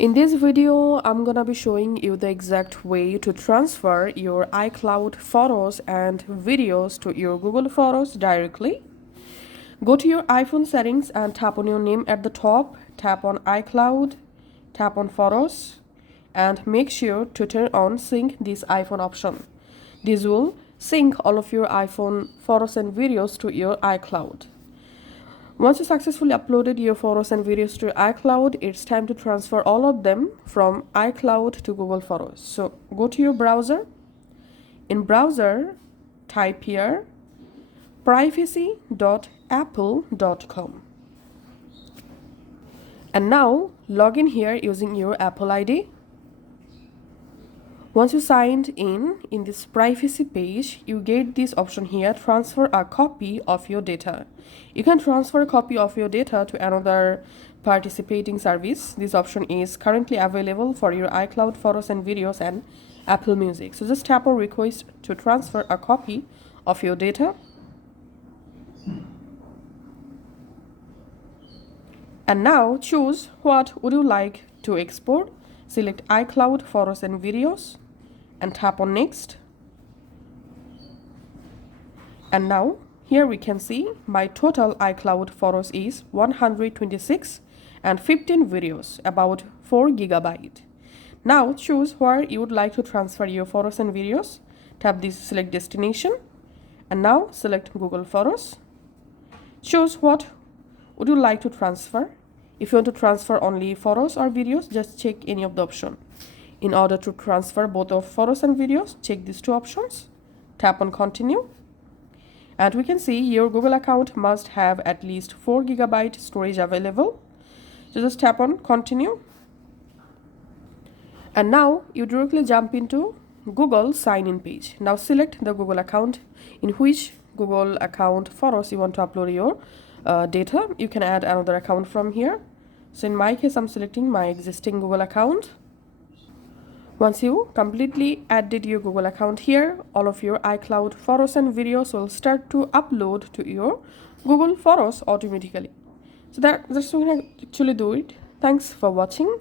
In this video, I'm gonna be showing you the exact way to transfer your iCloud photos and videos to your Google Photos directly. Go to your iPhone settings and tap on your name at the top, tap on iCloud, tap on Photos, and make sure to turn on Sync this iPhone option. This will sync all of your iPhone photos and videos to your iCloud. Once you successfully uploaded your photos and videos to iCloud, it's time to transfer all of them from iCloud to Google Photos. So go to your browser. In browser, type here privacy.apple.com. And now log in here using your Apple ID. Once you signed in this privacy page, you get this option here, transfer a copy of your data. You can transfer a copy of your data to another participating service. This option is currently available for your iCloud photos and videos and Apple Music. So just tap on request to transfer a copy of your data. And now choose what would you like to export. Select iCloud photos and videos and tap on next. And now here we can see my total iCloud photos is 126 and 15 videos, about 4 GB. Now choose where you would like to transfer your photos and videos. Tap this select destination and now select Google Photos. Choose what would you like to transfer. If you want to transfer only photos or videos, just check any of the option. In order to transfer both of photos and videos, check these two options. Tap on continue. And we can see your Google account must have at least 4 GB storage available. So just tap on continue. And now you directly jump into Google sign-in page. Now select the Google account in which Google account photos you want to upload your data. You can add another account from here. So in my case, I'm selecting my existing Google account. Once you completely added your Google account here, all of your iCloud photos and videos will start to upload to your Google Photos automatically. So that's how you can actually do it. Thanks for watching.